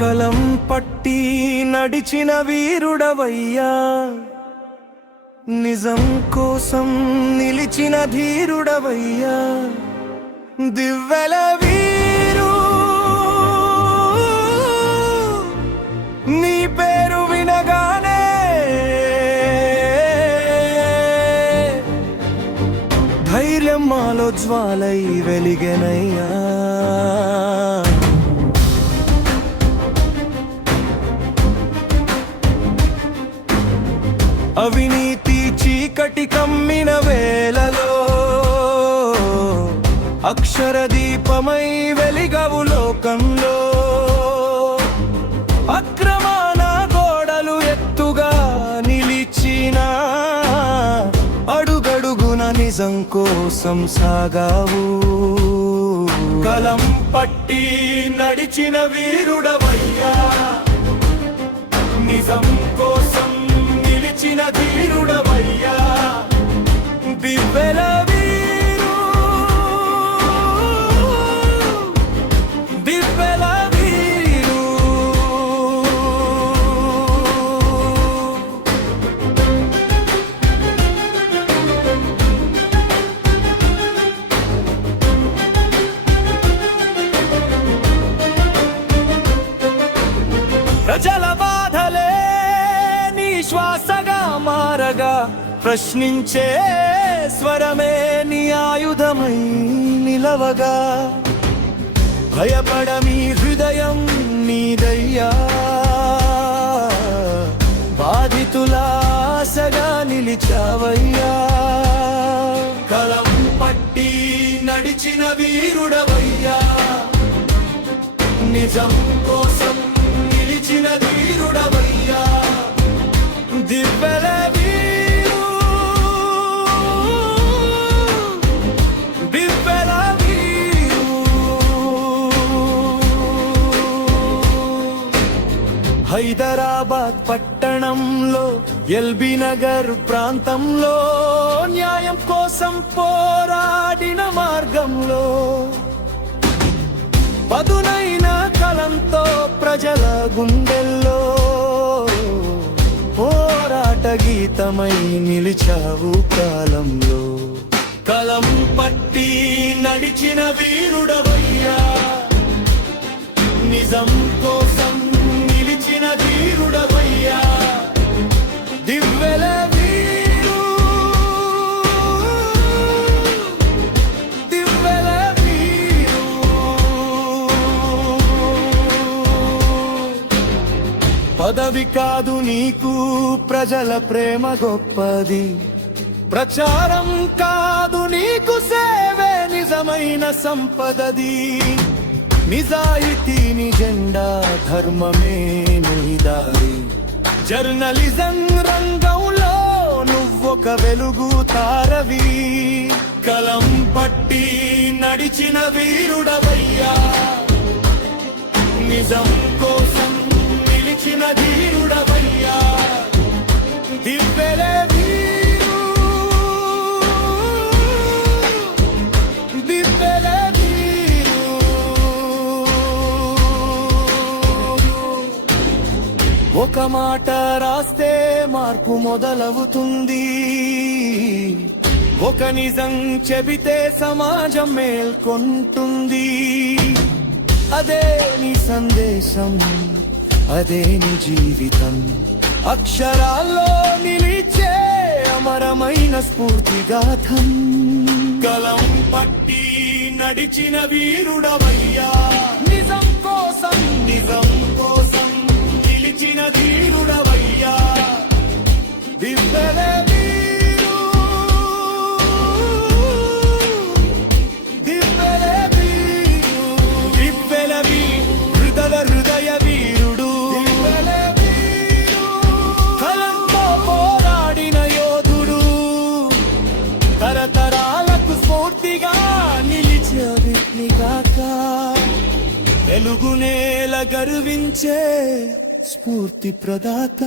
కలం పట్టి నడిచిన వీరుడవయ్యా, నిజం కోసం నిలిచిన ధీరుడవయ్యా, దివ్వెల వీరు నీ పేరు వినగానే ధైర్యం మాలో జ్వాలై వెలిగెనయ్యా. అవినీతి చీకటి కమ్మిన వేళలో అక్షర దీపమై వెలిగవు లోకంలో, అక్రమాన గోడలు ఎత్తుగా నిలిచిన అడుగడుగున నిజం కోసం సాగావు. కలం పట్టి నడిచిన వీరుడవయ్యా, నిజం కోసం నిలిచిన ధీరుడవయ్యా, దివ్వెల వీరు దివ్వెల వీరు. ప్రజల బాధలే శ్వాసగా మారగా, ప్రశ్నించే స్వరమే నీ ఆయుధమై నిలవగా, భయపడమీ హృదయం నీదయ్యా, బాధితుల ఆశగా నిలిచావయ్యా. కలం పట్టి నడిచిన వీరుడవయ్యా, నిజం కోసం నిలిచిన ధీరుడవయ్యా, దివ్వెల వీరు దివ్వెల వీరు. హైదరాబాద్ పట్టణంలో ఎల్బీ నగర్ ప్రాంతంలో న్యాయం కోసం పోరాడిన మార్గంలో, పదునైన కలంతో ప్రజల గుండెల్లో పోరాట గీతమై నిలిచావు కాలంలో. కలం పట్టి నడిచిన వీరుడవయ్యా, నిజం కోసం నిలిచిన ధీరుడవయ్యా, దివ్వెల వీరు దివ్వెల వీరు. పదవి కాదు నీకు ప్రజల ప్రేమ గొప్పది, ప్రచారం కాదు నీకు సేవే నిజమైన సంపదది, నిజాయితీని జెండా ధర్మమే నీ దారి, జర్నలిజం రంగంలో నువ్వొక వెలుగు తారవి. కలం పట్టి నడిచిన వీరుడవయ్యా, నిజం కోసం నిలిచిన ధీరుడవయ్యా, దివ్వెల వీరు దివ్వెల వీరు. ఒక మాట రాస్తే మార్పు మొదలవుతుంది, ఒక నిజం చెబితే సమాజం మేల్కొంటుంది. అదే నీ సందేశం, అదే నీ జీవితం, అక్షరాల్లో నిలిచే అమరమైన స్ఫూర్తిగాథం. కలం పట్టి నడిచిన వీరుడవయ్యా, నిజం కోసం నిలిచిన ధీరుడవయ్యా, దివ్వెల వీరు దివ్వెల వీరు. దివ్వెల వీరు హృదయ వీరుడు, దివ్వెల వీరు కలంతో పోరాడిన యోధుడు, తరతరాలకు స్ఫూర్తిగా నిలిచే వ్యక్తిగాక, తెలుగు నేల గర్వించే స్ఫూర్తి ప్రదాత.